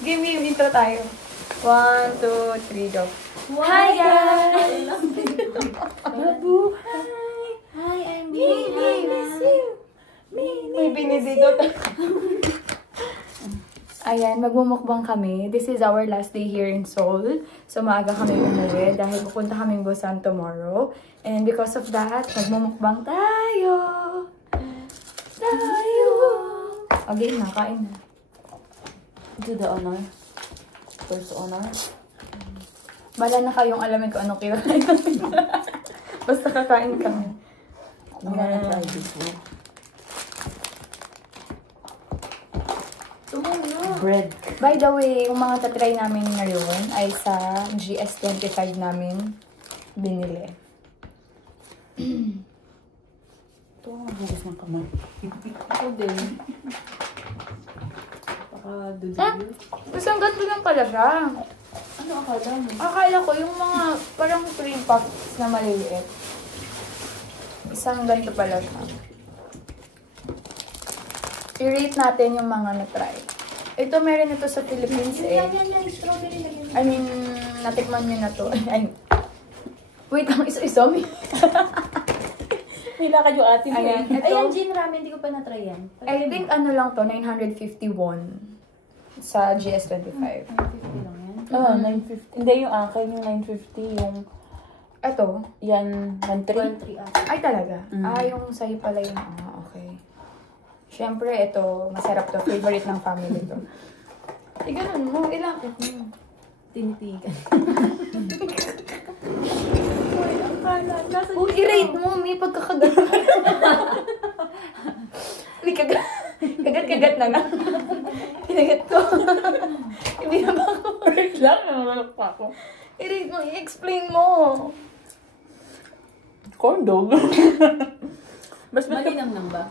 Game yung intro tayo. 1, 2, 3, go. Hi guys! Mabuhay! Hi, I'm Mimi! Miss you! May binidito. Ayan, magmumukbang kami. This is our last day here in Seoul. So, maaga kami umuwi dahil pupunta kaming Busan tomorrow. And because of that, magmumukbang tayo! Okay na, kain na. Do the honor. First honor. Bala na kayong alamin ko anong kinain kami. Basta kakain kami. I'm gonna try this one. Bread. By the way, yung mga tatry namin ngayon ay sa GS25 namin binili. Ito, mabugas ng kamay. Ako din. Baka dudugyo. Isang ganito lang pala siya. Ano akala mo? Akala ko yung mga parang 3 puffs na maliliit. Isang ganito pala siya. I-rate natin yung mga na-try. Ito, meron ito sa Philippines eh. Yan, strawberry lagyan. I mean, natikman nyo na to. Ay, wait lang, iso-iso. Nilakad yung atin. Ayan, ito. Ayan, gin ramen. Hindi ko pa na-try yan. I think ano lang to, 951 sa GS25. 950 lang yan. Oo, 950. Hindi yung akin, yung 950, yung Ito, yan, 1.3. 1.3 ata. ay talaga. Mm. Yung sa'yo pala yung, okay. Siyempre, ito, masarap to. Favorite ng family to. Ganun mo, ilapit mo. Tinitigan. I-rate mo, may pagkakagat. May kagat-kagat na na. Kinagat ko. Ibinaba ko. Wait lang, nalalak pa ako. I-rate mo, i-explain mo. Corn dog. Malinam lang ba?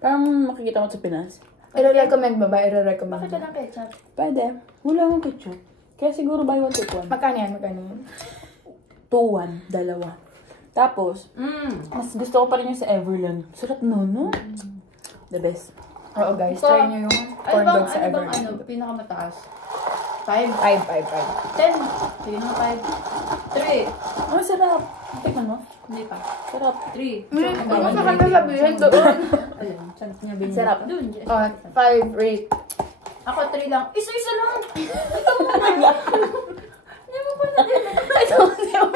Parang makikita mo sa Pinas. I-recommend mo ba? I-recommend Bakit mo. ka ng ketchup? Pwede. Wala akong ketchup. Kaya siguro buy one take one. Magkano yan? Magkano yan? 2-1, dalawa. Tapos, mas gusto ko pa rin yung sa Everland. Sarap no? The best. Oo guys, try nyo yung corn dog sa Ano bang Everland. pinakamataas? 5? 5. 10? Sige na 5. 3? Oh, sarap. Tikman mo. Hindi pa. Sarap. 3. Ano sa kanya sabihin doon? Ayun, chance niya binili. Sarap. Doon, Oh, 5 rate. Ako 3 lang. Isa-isa lang. Ito mo pa niya. Hindi mo pa na din. Ito, hindi ako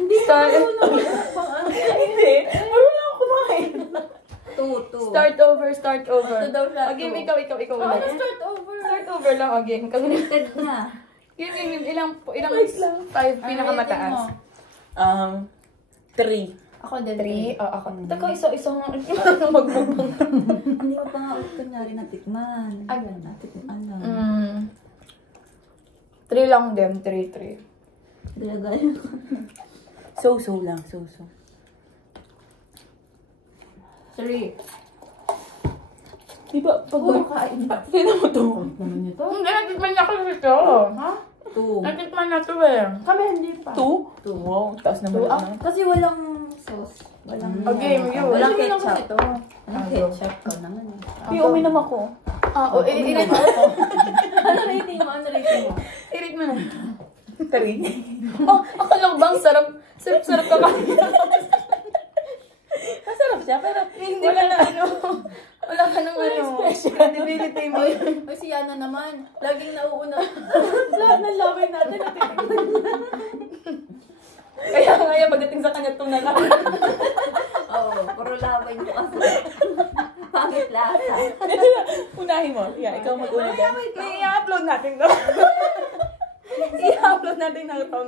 Hindi na marunong. Hindi. Marunong ako kumain. 2. Start over. Ito daw siya, Okay, two. ikaw Ano ulit. start over? Start over lang again. Connected na. Game, ilang Wait lang. 5 pinakamataas. 3. Ako din 3? Oh, ako. Taka, isa nga. Magbugbang. Hindi ko pa nga kunyari natikman. Ay, gano'n natikman lang. 3 lang din. 3. Talaga. So-so lang. So-so. 3. Diba, pag Kain ba? tignan mo to. Naman niyo to? Hindi, natikman na kasi ito. Ha? 2. Natikman na ito eh. Kami hindi pa. 2? Wow, taas naman naman. Kasi walang sauce. Walang Okay, yun. Walang Uminom ketchup. ito. Walang ketchup ko naman. Uminom ako. I-rate mo. Ano rating mo? I-rate mo na. 3. Oh, ako lang bang sarap. Sarap ka kain. Masarap siya, pero Hindi wala na ano. Wala ka nang credibility mo. Ay, si Yana naman. Laging nauuna. Lahat ng laway natin natitignan. Kaya ngayon, pagdating sa kanya, ito na lang. Oo, puro laway mo kasi. Pangit lasa. unahin mo. Yeah, ikaw mag-una dyan. May i-upload natin to. I-upload natin na ito.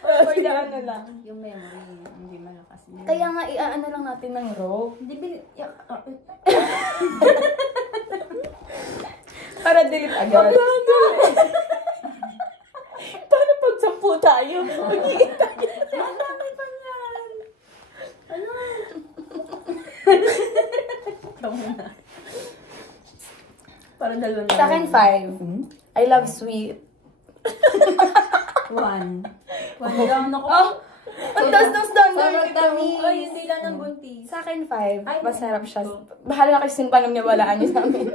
For the ano lang. Yung memory, hindi malakas. Kaya nga, i-ano lang natin ng raw. Hindi, Para delete agad. Paano pag 10 tayo? Mag-iit tayo. ang dami pa niyan. Ano? Ikaw muna. Para dalawa na. Sa akin, 5. I love sweet. 1. 1 lang. Naku. Oh, Ang taas ng standard Sobrang nito. tamis. Ay, hindi lang ng buntis. Sa akin, 5. Ay, Masarap siya. Bahala na kasi paano niya walaan niyo sa amin.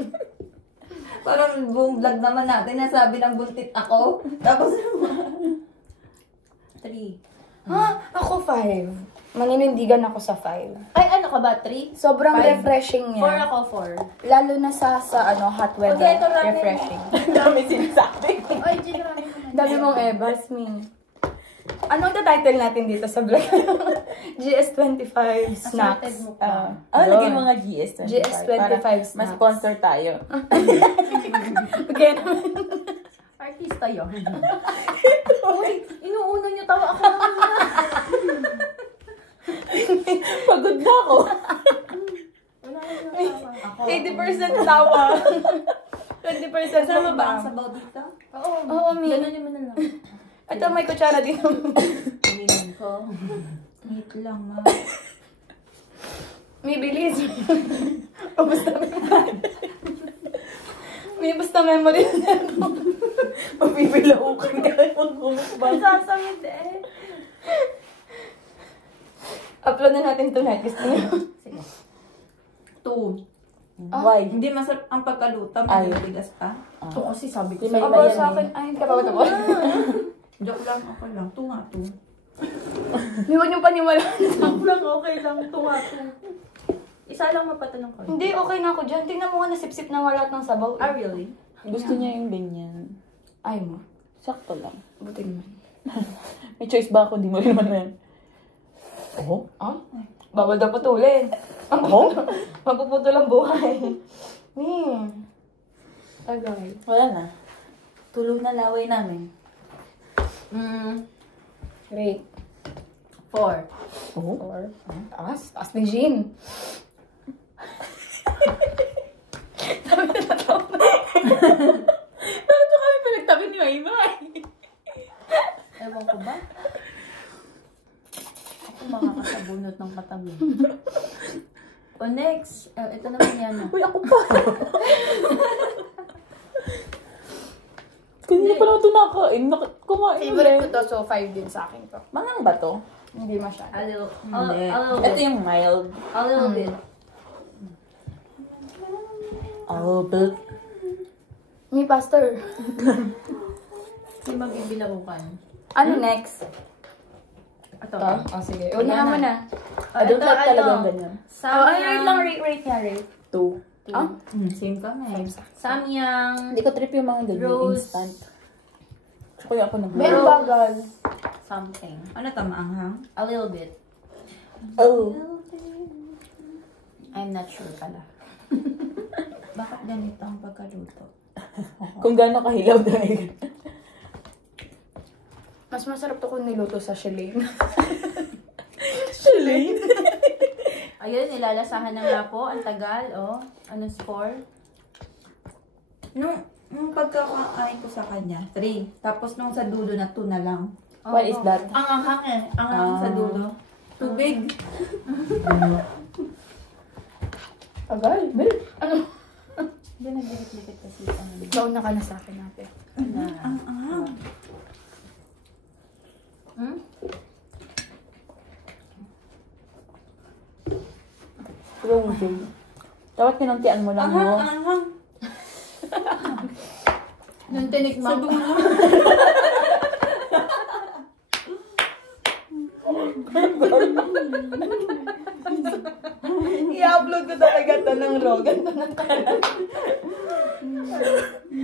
Parang buong vlog naman natin, nasabi ng buntit ako. Tapos, 3. Ha? Ako 5. Maninindigan ako sa 5. Ay, ano ka ba? 3? Sobrang Five. refreshing 4 niya. ako, 4. Lalo na sa hot weather. Okay, ito ramen. Refreshing. Ang dami sinasabi. Ay, Gin, marami ka na. Dami mong ebas, me. Anong title natin dito sa vlog? GS25 Snacks. Assorted mo pa. Lagyan mga GS25. GS25 Para snacks. ma-sponsor tayo. Okay naman. Artista yun. Uy, inuuna niyo tawa ako naman na. Pagod na ako. Wala na yung tawa. Ako. 80% tawa. 20% Kasama ba mukbang. ang sabaw dito? Oo, me. Ganun naman na lang. Ito, may kutsara dito. Tingin ko. Wait lang, ma. May bilis. O basta may basta memory na ito. Mapipilaukan ka rin kung bumukbang. Sasamid eh. Upload na natin tonight. Gusto niyo? Sige. 2. Why? Hindi masarap ang pagkaluto. Ay. Matigas pa. Ito kasi sabi ko. May Aba, bayan sa eh. akin. Ay, kapawat ako. Joke lang, ako lang. 2 nga, 2. Hindi, huwag niyong paniwalaan. Joke lang, okay lang. 2 nga, 2. Isa lang mapatanong ko. Hindi, okay na ako dyan. Tingnan mo nga nasipsip na wala ng sabaw. Ah, really? Gusto niya yung ganyan. Ay mo. Sakto lang. Buti naman. May choice ba ako? Di mo rin naman yan. Oh? Ah? Bawal daw putulin. Oh? Mapuputol ang buhay. Tagal. Wala na. Tulog na laway namin. Great. 4. 4. Or, taas. Taas ni Jean. Bakit mo kami pinagtabi ni Maymay? Ewan ko ba? Ako makakasabunot ng katabi. O next, ito naman yan. Uy, ako pa. Kanina pa lang ito nakain. Kumain Favorite ko ulit. to, so 5 din sa akin to. Mangang ba to? Hindi masyado. A little, Hindi. a little Ito bit. yung mild. A little bit. A little bit. Me, pastor. Hindi magbibilaukan. Ano next? Ito. To? Oh, sige. Una mo na. I don't like talagang ganyan. Oh, ay, rate lang, rate niya, rate. 2. Ah? Same kami. Samyang. Hindi ko trip yung mga ganyan. Rose. Instant. So, kaya ako Meron nag-rose. bagal. Something. Ano tama ang hang? A little bit. Oh. I'm not sure pala. Bakit ganito ang pagkaluto? Kung gaano kahilaw dahil. Mas masarap to kung niluto sa Shalane. Shalane? Ayun, nilalasahan na nga po. Ang tagal, oh. Anong score? Nung pagkakain ko sa kanya, 3. Tapos nung sa dulo na 2 na lang. What is that? Ang anghang eh. Ang anghang sa dulo. Tubig. Tagal, Bill. Ano? Hindi nagdikit-dikit kasi. Nauna ka na sa akin natin. Ang anghang. Hmm? Frozen. Dapat kinuntian mo lang mo. Anghang. Nung tinikman ko. I-upload ko talaga ganito ng raw. Ganito ng kanan.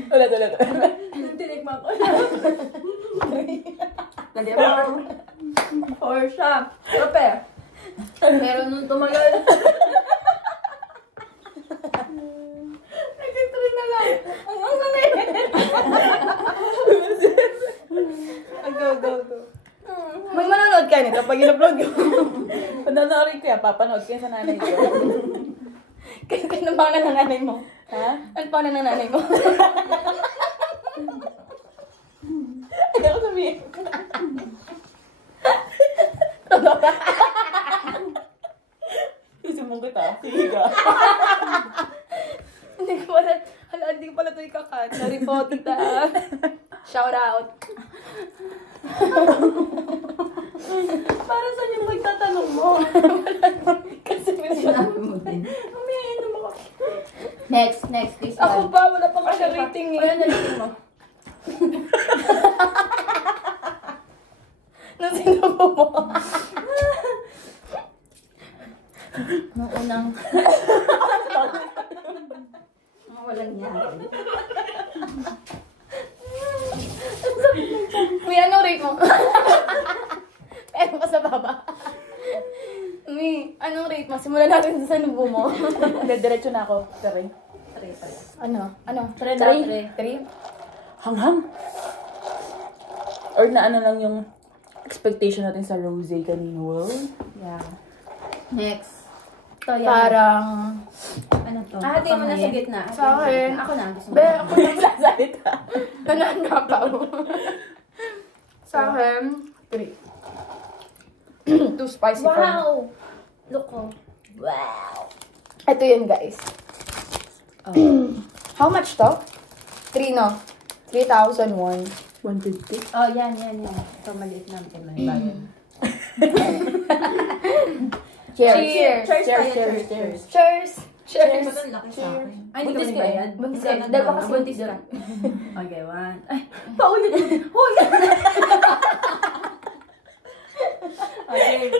Ulit. Nung tinikman ko. Dali mo. Or siya. Kape. Meron nung tumagal. Nag-try na lang. Ang sanay. Go. May manonood ka nito pag in-upload ko. Panonoorin ko yan. Papanood ko yan sa nanay ko. Kaya ba na ng nanay mo? Ha? Ano pa na ng nanay mo? Hindi ako sabihin. Susumbong kita. Sige ka. Hindi ko pala, hindi ko pala ito ikakat. Sorry po, tita. Shout out. Para saan yung magtatanong mo? Kasi Sinabi mo din. Next, please. Ako pa, wala pa kasi rating Ano na rating mo? Nung sinubo mo. Nung unang... Walang niya. May anong rate mo? Ewan ka sa baba. May, anong rate mo? Simulan natin sa nubo mo. Diretso na ako. Sorry. Ano? Three. 3? Hanghang. Or na ano lang yung expectation natin sa Rosé kanina. Wow. Yeah. Next. To, yan. Parang... Ano to? Hati mo na sa gitna. Sa akin. Ako na. Gusto mo. Be, ako na Sasalita. nananakaw. Sa akin, 3. Too spicy for me. Wow! Look ko. Wow! Ito yun, guys. How much to? 3, no? 3,001. 150. Oh, yan. Ito, maliit na. Maliit. Cheers! Cheers. Cheers! Ba't ang laki sa akin? Ay, hindi Buntis ka ka bayad? Buntis Hindi ka. ka Dalawa nagbabayad. kasi Buntis buntis ka. ka. Okay, one. Ay, paulit. Huy! Okay.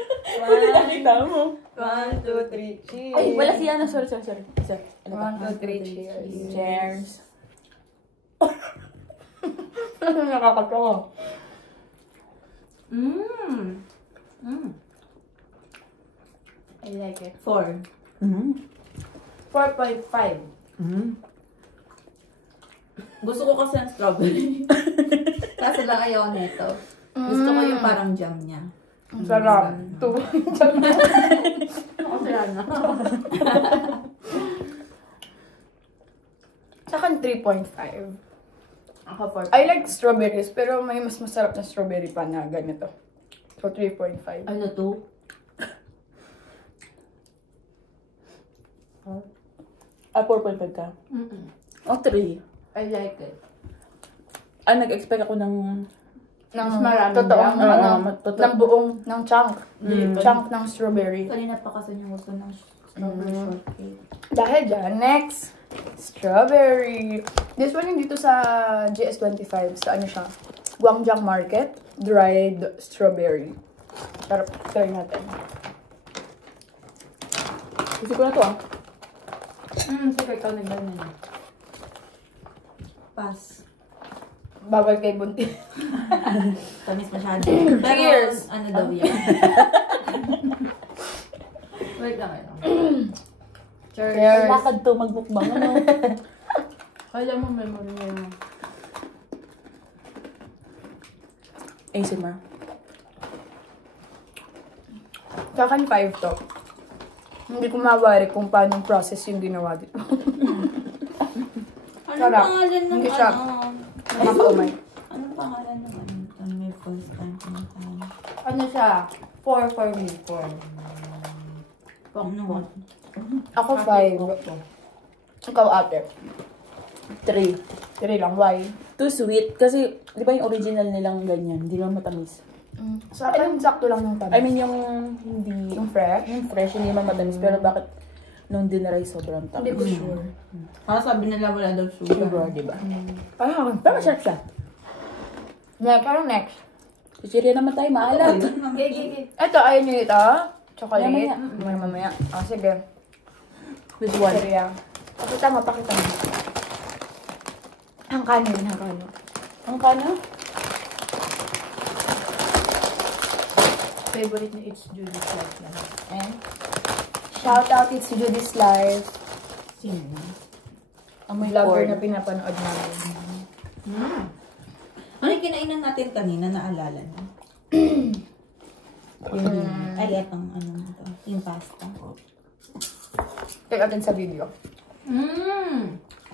Nakita mo. 1, 2, 3. Cheers. Ay, wala si Ana. Sorry. Isa. Ano ba? 1, 2, 3, cheers. Cheers. Nakakatawa. I like it. 4. Mm. 4.5. Mm. Gusto ko kasi ang strawberry. Kasi lang ayaw nito. Gusto ko yung parang jam niya. Ang sarap. 2. Kasi ano? Sa akin, 3.5. Ako 4. I like strawberries, pero may mas masarap na strawberry pa na ganito. So, 3.5. Ano to? Ah, 4.5 ka? O, 3. I like it. Ah, nag-expect ako ng... Ng Mas marami totoong, lang. ng buong, ng chunk. Mm. Chunk ng strawberry. Kanina pa kasi niya gusto ng strawberry shortcake. Dahil dyan, next, strawberry. This one yung dito sa GS25, sa ano siya, Guangjiang Market, dried strawberry. Sarap, try natin. Gusto ko na to ah. Sige, ikaw nagdala na. Pass. Bawal kay Bunti. Tamis masyado. Cheers! Ano daw yan? Wait lang. Cheers! Lakad to, magbukbang. Ano? Kaya mo memory mo yun. ASMR. Sa akin, 5 to. Hindi ko mawari kung paano yung process yung ginawa dito. Anong Sarap. pangalan ng Hindi siya. Nakakaumay. Anong pangalan ng ano? Ito may first time pinakain. Ano siya? 4 for me. 4. Ano? Ako 5. Ikaw ate. 3. 3 lang, why? Too sweet. Kasi, di ba yung original nilang ganyan? Hindi naman matamis. Sa akin, sakto lang yung tamis. I mean, yung hindi... Yung fresh? Yung fresh, hindi naman matamis. Pero bakit nung dinaray sobrang tamis? Hindi ko sure. Sabi nila wala daw sugar. Sugar, di ba? Parang, Pero masarap siya. parang next. Chichirya naman tayo, maalat. Okay. Ito, ayun nyo ito. Chocolate. Mamaya. Mamaya. Sige. With one. Cereal. Pakita mo. Ang kanin. Ang kano? Favorite ni It's Judy's Life na. And, shout out, it's Judy's Life. Sino? Ang may lover na pinapanood namin. Ano yung kinainan natin kanina, naalala niyo? Ay, etong ano to, yung pasta. Check natin sa video.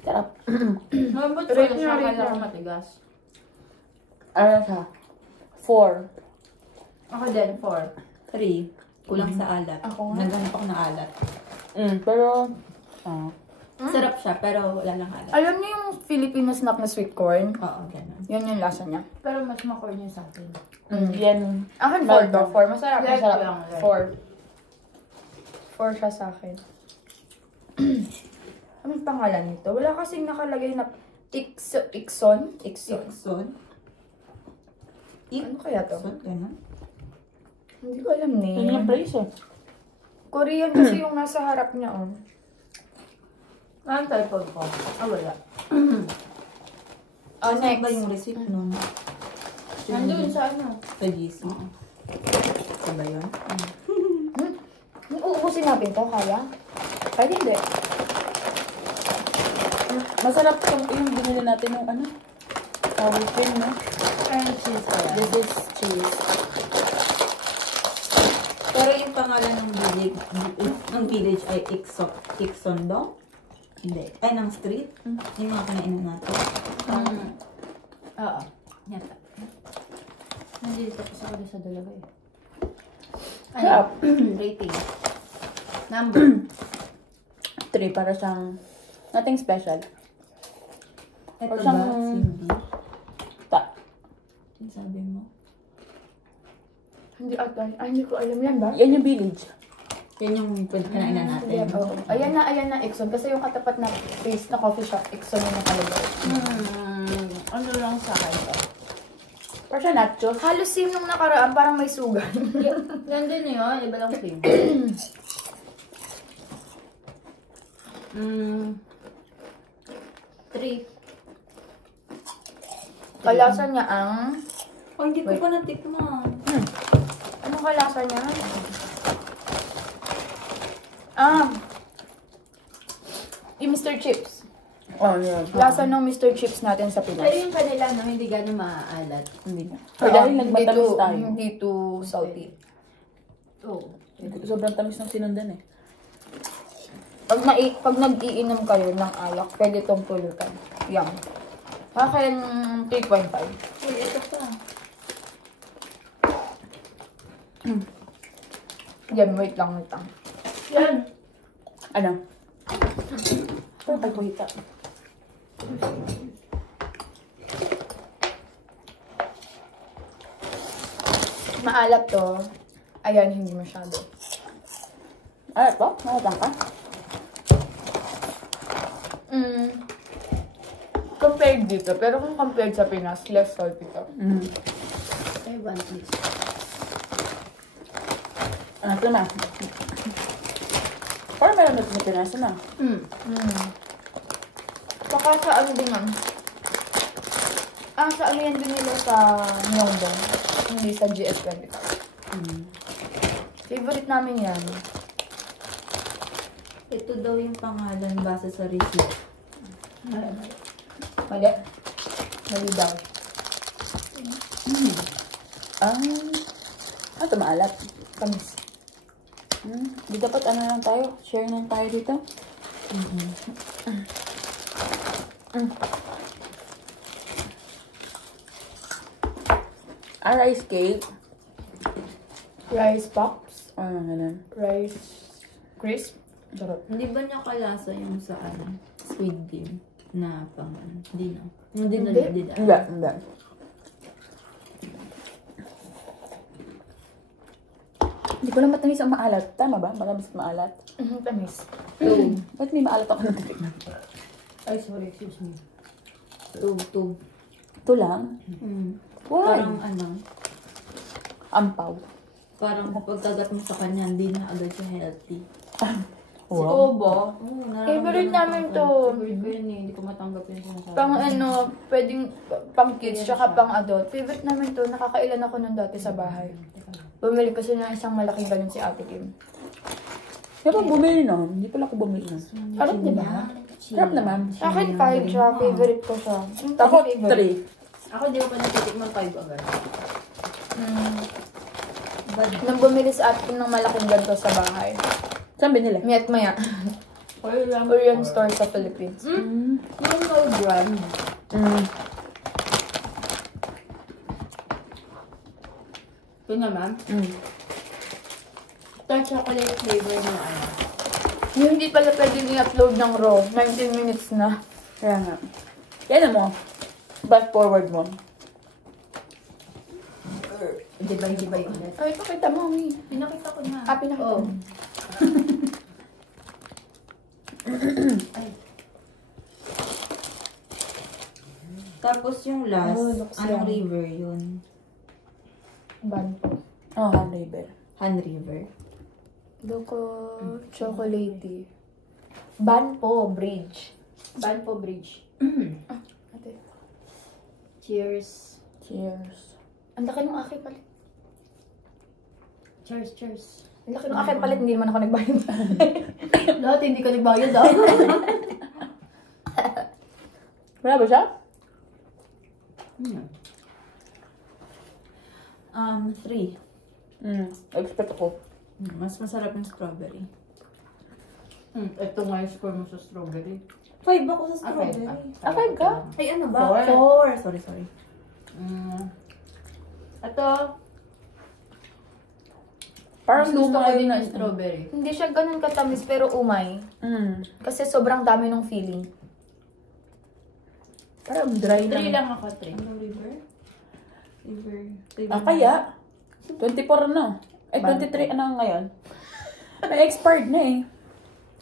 Sarap. Mabot ko Rate siya, nyo, rate kala ko nyo. matigas. Ano siya? 4. Ako din, 4. 3. Kulang sa alat. Ako nga. Naghanap ako ng alat. Pero, Sarap siya, pero wala lang alat. Alam niyo yung Filipino snack na sweet corn? Oo, ganun. Yan yung lasa niya. Pero mas makorn yun sa akin. Yan. Akin 4 to. 4. Masarap. Light Masarap. lang, light. 4. 4 siya sa akin. Anong pangalan nito? Wala kasing nakalagay na Ikson? Ikson? Ano kaya to? Ikson, ganun? Hindi ko alam Yan yung name. place eh. Korean kasi yung nasa harap niya, oh. Anong typhoon ko? Wala. Oh, next. ba yung receipt nun? Nandun sa ano? Sa GC. Sa ba yun? Uubusin natin to, kaya? Pwede hindi. Masarap yung binili natin ng ano? Sour cream, no? Ano cheese pa yan? This is cheese. Pero yung pangalan ng village ay Ikson daw? Hindi. Ay, ng street? Yung mga kinainan natin. Oo. Yata. Nandito ko sa dalawa eh. Sarap. Rating. Number. 3 para siyang nothing special. Ito Or ba? siyang- Cindy? Yung sabi mo? Hindi ata. Ay, hindi ko alam yan ba? Yan yung village. Yan yung kinainan natin. Yan, oo. Ayan na, Ikson. Kasi yung katapat na face na coffee shop, Ikson yung nakalagay. Ano lang sa akin to? Or siya nachos. Halos same nung nakaraan, parang may sugan. Yan din yun. Iba lang flavor. 3. Kalasa niya ang... Oh, hindi ko pa natikman. Anong kalasa niya? Yung Mr. Chips. Oh, yun. Lasa ng Mr. Chips natin sa Pero Pinas. yung kanila, no, hindi gano'n maaalat. Hindi na. Or dahil nagmatamis tayo. Hindi too salty. Oo. Sobrang tamis ng sinundan eh. Pag nag-iinom kayo ng alak, pwede itong pulutan. Yum. Akin, 3.5. Uy, ito pa. Yan, wait lang. Yan. Ano? Ito, pagkuhita. Maalat to. Ayan, hindi masyado. Ah, ito? Nakatang ka? Compared dito, pero kung compared sa Pinas, less salty to. Ay, one piece. Ah, ito na. Parang meron na sa Pinas na. Saka sa ano din yan? Sa ano yan din nila sa Myeongdong. Hindi sa GS25. Favorite namin yan. Ito daw yung pangalan base sa receipt. Mali. Mali daw. Ito maalat. Tamis. Di dapat ano lang tayo? Share lang tayo dito? Rice cake. Rice pops. Ganun. Rice crisp. Sarap. Hindi ba niya kalasa yung sa ano, squid game na pang ano? Hindi na. Hindi na Hindi. hindi na. Hindi. Hindi ko lang matamis ang maalat. Tama ba? Matamis at maalat. Tamis. Ba't may maalat ako natitikman? Ay, sorry, excuse me. 2. Ito lang? Why? Parang ano, Ampaw. parang pagkagat mo sa kanya, hindi na agad siya healthy. Si Obo. Oo, Favorite namin to. Favorite ko yun eh, hindi ko matanggap yung sinasabi. Pang ano, pwedeng pang kids, tsaka pang adult. Favorite namin to. Nakakailan ako nun dati sa bahay. Bumili kasi ng isang malaking ganun si Ate Kim. Di ba bumili nun? Hindi pala ako bumili nun. Sarap, di ba? Sarap naman. Sa akin, 5 siya. Favorite ko siya. Ako, favorite. 3. Ako hindi ko pa natitikman 5 agad. Nung bumili sa Ate Kim ng malaking ganito sa bahay. Saan binili? Maya at maya. Korean store sa Philippines. Yung no brand. Ito naman. Ito chocolate flavor ng ano. Yung hindi pala pwede i-upload ng raw. 19 minutes na. Kaya nga. Yan mo. Back forward mo. Dibay ulit. Ay, pakita mo, Mi. Pinakita ko na. Pinakita Oh. mo. Ay. Tapos yung last, Oh, looks anong yummy. river yun? Banpo. Oh, Han River. Han River. Loko chocolatey. Banpo Bridge. Banpo Bridge. Ate. Cheers. Cheers. Ang laki ng aking palit. Cheers. Ang laki ng aking palit, hindi naman ako nagbayad. Lahat hindi ka nagbayad ah. Wala ba siya? 3. Expect ko. Mas masarap yung strawberry. Ito nga yung score mo sa strawberry. 5 ako sa strawberry. Five ka? Ay, ano ba? 4. Sorry. Ito, Parang mas gusto ko lumay din na yung strawberry. Hindi siya ganun katamis, pero umay. Kasi sobrang dami ng feeling. Parang dry 3 lang. lang ako, 3. Ano river? River. Kaya? 24 na. Ay, 23 na ngayon. May expired na eh.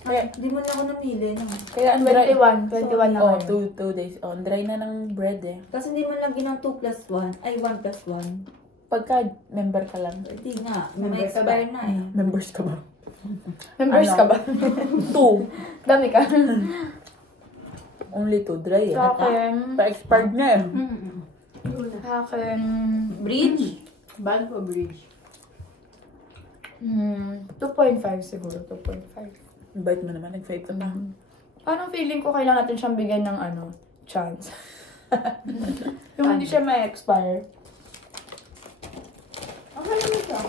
Kaya, Hindi mo na ako namili. No? kaya ang dry. 21 na Oh, ngayon. 2 days. Oh, ang dry na ng bread eh. Kasi hindi mo lang ginang 2 plus 1. Ay, 1 plus 1. Pagka member ka lang. Hindi nga. Member May ka expire na eh. Members ka ba? Members Ano? ka ba? 2. Dami ka. Only 2 dry eh. Sa akin, Pa-expired na eh. sa akin, Bridge? Banpo Bridge. 2.5 siguro, 2.5. Bait mo naman, nag-5 ka na. Parang feeling ko kailangan natin siyang bigyan ng chance. Yung hindi siya ma-expire. Ang alam mo siya.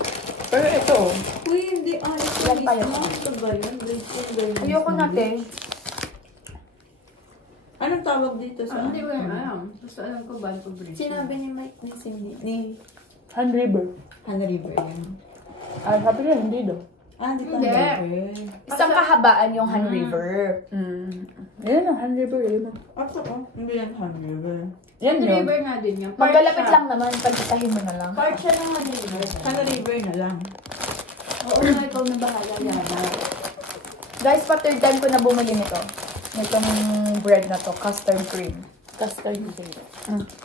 Pero ito, Uy, hindi. Ilan pa yun? Ito ba yun? Bridge yun ba yun? Ayoko natin. Anong tawag dito sa... Hindi ko yung alam. Basta alam ko Banpo Bridge. Sinabi ni Mike ni Cindy. Ni Han River. Han River yun. Ah, sabi niya, hindi daw. Hindi pa Hindi. Han River. Isang kahabaan yung Han River. Yan ang Han River. Yun. Ako, hindi yan Han River. Yan Han yun. River nga din yung part Magkalapit siya. lang naman, pagkitahin mo na lang. Part siya ng Han River. Han River na lang. Oo na, ikaw na bahala. Yada. Guys, pa third time ko na bumili nito. Itong bread na to, custard cream. Custard cream.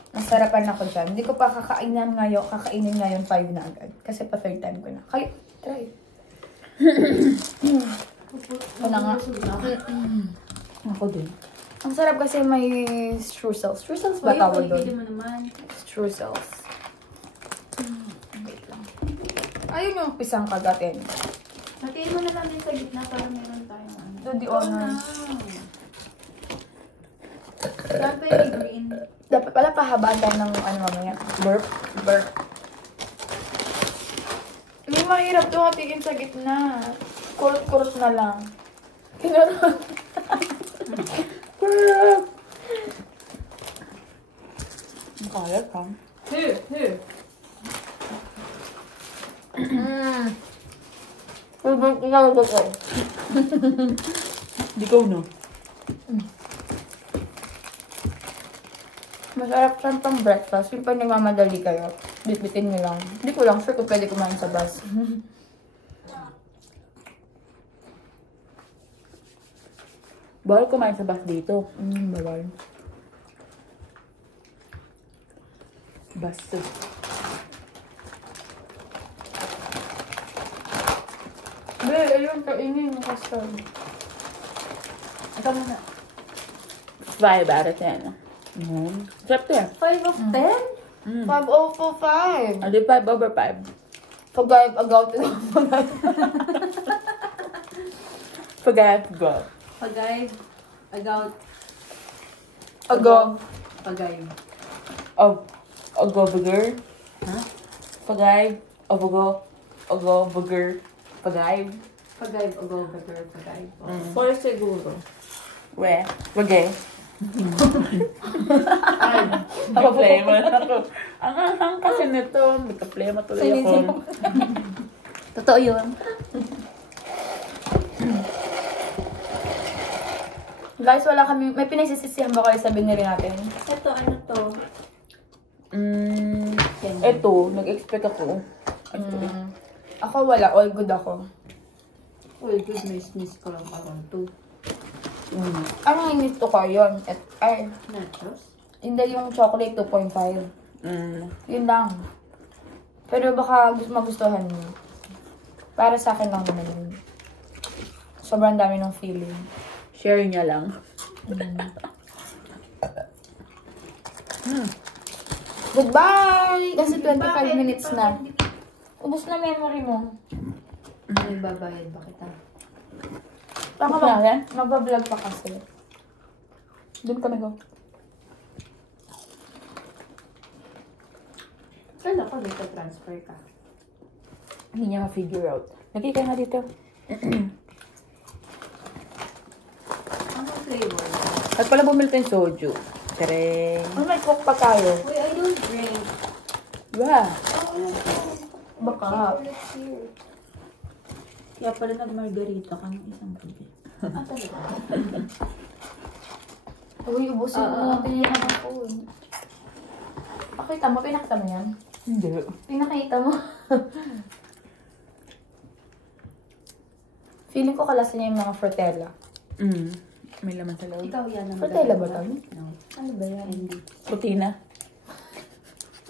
Masarapan ako dyan. Hindi ko pa kakainin ngayon 5 na agad. Kasi pa third time ko na. Kayo, try. Ito na nga. Ako din. Ang sarap kasi may streusels. Streusels ba tawag Pili doon? mo naman. Streusels. Wait lang. Ayun yung pisang kagatin. Hatiin mo na lang din sa gitna para meron tayong ano. Do the honors. Saan pa yung green? Dapat pala pahabaan tayo ng mamaya. Burp. Burp. Hindi mahirap to hatiin sa gitna. Kurot-kurot na lang. Kinurot. Burp. Ang kalat ha. Here. Pinalagay ko. Di ko no. Masarap siyang pang breakfast. Yung pag nagmamadali kayo, bitbitin nyo lang. Hindi ko lang sure kung pwede kumain sa bus. Bawal kumain sa bus dito. Bawal. Bus to. Be, ayun, kainin yung custard. Ito muna. 5 out of 10. Sarap to yan. 5 of 10? 5/5. Hindi 5/5. Pag-drive agaw to Forget go. Pagay. Agaw. Agaw. Pagay. Ogo burger. Huh? Pagay. Ogo. Ogo burger. Pagay. Pagay. Agaw. Pagay. Pagay. 4 siguro. We. Pagay. Naka-plema ako. Ang hang kasi nito. Nagka-plema tuloy ako. Totoo yun. Guys, wala kami, may pinagsisisihan ba kayo sa binili natin? Ito, ano to? Ito, nag-expect ako. Ako wala, all good ako. Uy, good, may sneeze ko lang around 2. Ano yung nito ko yun? Ay, Nachos? hindi yung chocolate 2.5. Yun lang. Pero baka magustuhan mo. Para sa akin lang naman yun. Sobrang dami ng feeling. Share niya lang. Goodbye! Kasi 25 minutes na. Ubus na memory mo. May babayad ba kita? Baka Ubus na yan? magbablog pa kasi. Doon kami go. Kala ko dito transfer ka. Hindi niya ma-figure out. Lagi ka nga dito. Anong flavor? At pala bumili tayong soju. Tareng. Oh, may cook pa tayo. Uy, I don't drink. Wow. Baka. Let's hear. Kaya pala nag-margarita ka ng isang gabi. Talaga? Uy, ubusin mo natin yung mga food. Pakita mo, pinakita mo yan? Hindi. Pinakita mo. Feeling ko kalasan niya yung mga frutella. May laman sa loob. Ikaw yan. Frutella ba tayo? No. Ano ba yan? Hindi. Protina.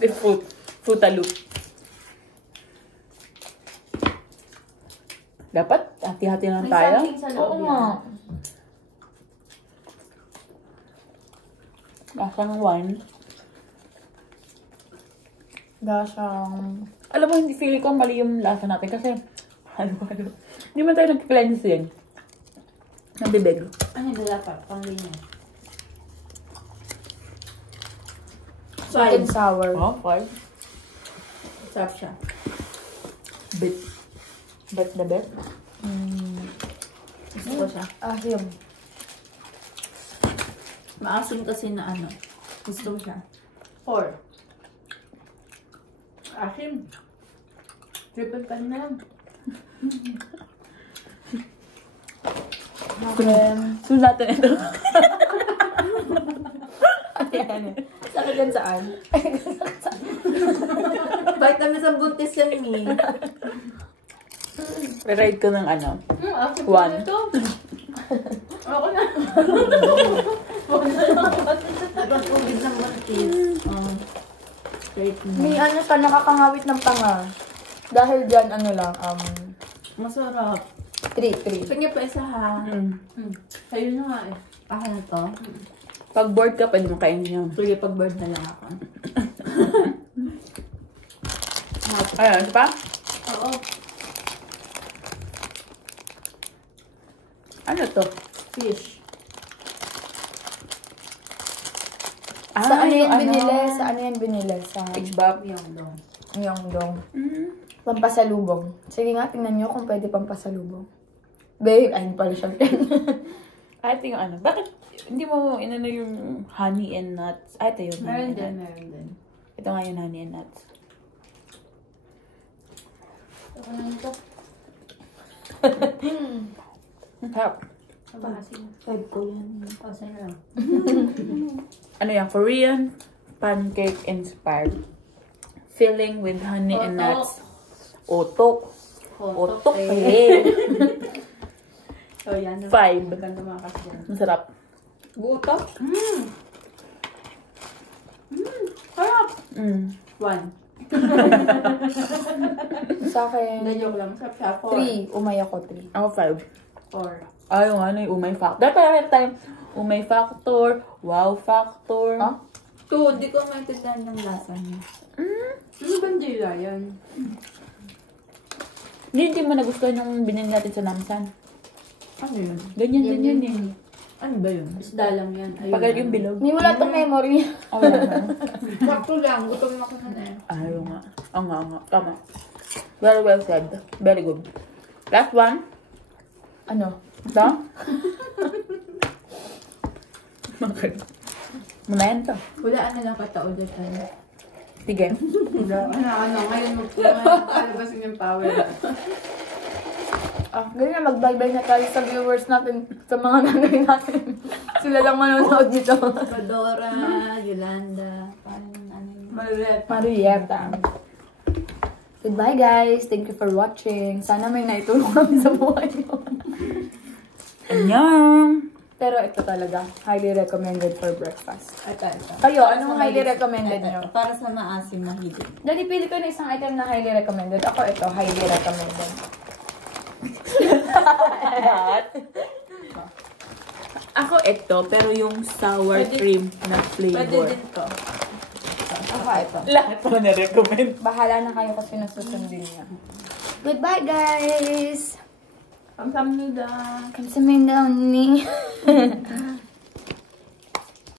The fruit. Fruitaloop. Dapat hati-hati lang May tayo. something sa loob Oo yan. nga. Lasa ng wine. Lasang... Alam mo, hindi feeling ko mali yung lasa natin kasi halo-halo. Hindi man tayo nag-cleansing. Ng bibig. Ano ba dapat? Panglinis. Sweet and sour. Oh, 5. Sarap siya. Bit. Bet na bet. Gusto ko siya. Ahim. Maasim kasi na ano. Gusto ko siya. 4. Asim. Triple pan na lang. So natin ito. Ayan. Sakit yan saan? Vitamin sa buntis yan, Mi. Re-ride ko ng ano. Asim 1. ito. Ako na. Dapat ugid ng buntis. Straight May ano siya, nakakangawit ng panga. Dahil dyan, ano lang, Masarap. 3. Tingnan pa isa ha. Sa'yo na nga eh. Ako na to. Pag bored ka, pwede mo kainin yun. Sige, pag bird na lang ako. Ayun, isa pa? Oo. Ano to? Fish. Sa ano yung yan binili? Sa ano yan binili? Sa H-bab. Myeongdong. Myeongdong. Pampasalubong. Sige nga, tingnan nyo kung pwede pampasalubong. Babe, ayun pala siya. Ay, ito yung ano. Bakit hindi mo inano yung honey and nuts? Ay, ito yun. Meron honey and din, nuts. meron din. Ito nga yung honey and nuts. Ako na nito. Harap. Asim. Side ko yan. O, sa'yo lang. Ano yan? Korean pancake inspired. Filling with honey and nuts. Otok. Otok eh. So, yan. 5. Maganda mga kasi yan. Masarap. Buto? Sarap! 1. 1. Sa akin, Hindi, joke lang. Sarap siya. 4. 3. Umay ako 3. Ako 5. 4. Ay, yung ano yung umay factor. Dapat meron tayong umay factor, wow factor. Ah? 2. Hindi ko maintindihan ng lasa niya. Ano bandila yan? Hindi mo nagustuhan yung binili natin sa Namsan. Ano yun? Ganyan din yun eh. Ano ba yun? Isda lang yan. Ayun. Pag yung bilog. Hindi wala itong memory. Oh, yeah. Sakto lang. Gutom ako na eh. Ayaw nga. Oo nga, oo nga. Tama. Very well said. Very good. Last one. Ano? Ito. Okay. Muna yan to. Hulaan na lang kita ulit. Sige. Ano, ngayon magpapalabasin yung power. Ganyan na, mag-bye-bye na tayo sa viewers natin, sa mga nanay natin. Sila lang manonood dito. Rodora, Yolanda, Marietta. Goodbye guys. Thank you for watching. Sana may naitulong kami sa buhay nyo. Annyeong! Pero ito talaga, highly recommended for breakfast. Ito. Kayo, anong highly recommended nyo? Para sa maasim na higit. Dali, pili ko na isang item na highly recommended. Ako ito, highly recommended. Ako ito, pero yung sour Pwede- cream na Pwede flavor. din to. Ako ito. Lahat ko na-recommend. Bahala na kayo kasi nasusundin niya. Goodbye guys! Kamsahamnida. Kamsahamnida ni.